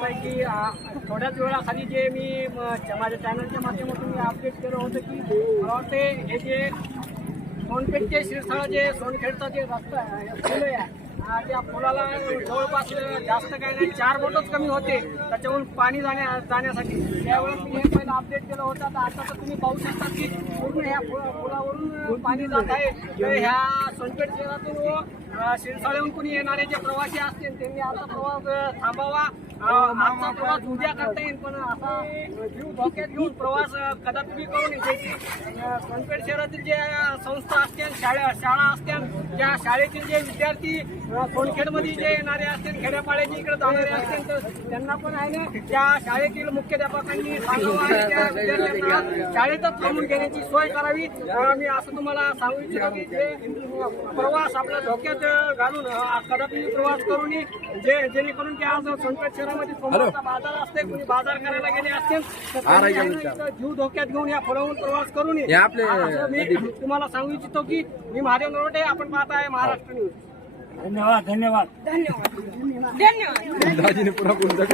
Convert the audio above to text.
यापैकी थोड्याच वेळाखाली जे मी माझ्या चॅनलच्या माध्यमातून मी अपडेट केलं होतं की मला वाटते हे जे सोनपेठचे शिरसाळ जे सोनखेडचा जे रस्ता आहे आहे त्या पुलाला जवळपास जास्त काही नाही चार बोटच कमी होते त्याच्यावरून पाणी जाण्या जाण्यासाठी. त्यावेळेस मी हे पहिलं अपडेट केलं होतं. तर आता तर तुम्ही पाहू शकता की पूर्ण ह्या पु- पुलावरून पाणी जात आहे. तर ह्या सोनपेठ शहरातून शिरसाळ्याहून कोणी येणारे जे प्रवासी असतील त्यांनी आता प्रवास थांबावा. अ, आजचा प्रवास उद्या करता येईल पण असा जीव धोक्यात घेऊन प्रवास कदापि करू नये सोनपेठ शहरातील जे संस्था असतील शाळा शाळा असतील त्या शाळेतील जे विद्यार्थी सोनखेडमध्ये जे येणारे असतील खेड्यापाड्याचे इकडे जाणारे असतील तर त्यांना पण आहे ना त्या शाळेतील मुख्याध्यापकांनी सांगावं आणि त्या विद्यार्थ्यांना शाळेतच थांबून घेण्याची सोय करावी. मी असं तुम्हाला सांगू इच्छितो की जे प्रवास आपला धोक्यात घालून कदापि प्रवास करू नये जे जेणेकरून की आज सोनपेठ शहरामध्ये सोमवारचा बाजार असते कोणी बाजार करायला गेले असतील तर जीव धोक्यात घेऊन या पुलावरून प्रवास करू नये असं मी तुम्हाला सांगू इच्छितो की मी महादेव नरोटे आपण पाहत आहे महाराष्ट्र न्यूज धन्यवाद धन्यवाद. धन्यवाद. धन्यवाद. दाजीने पुन्हा कोणता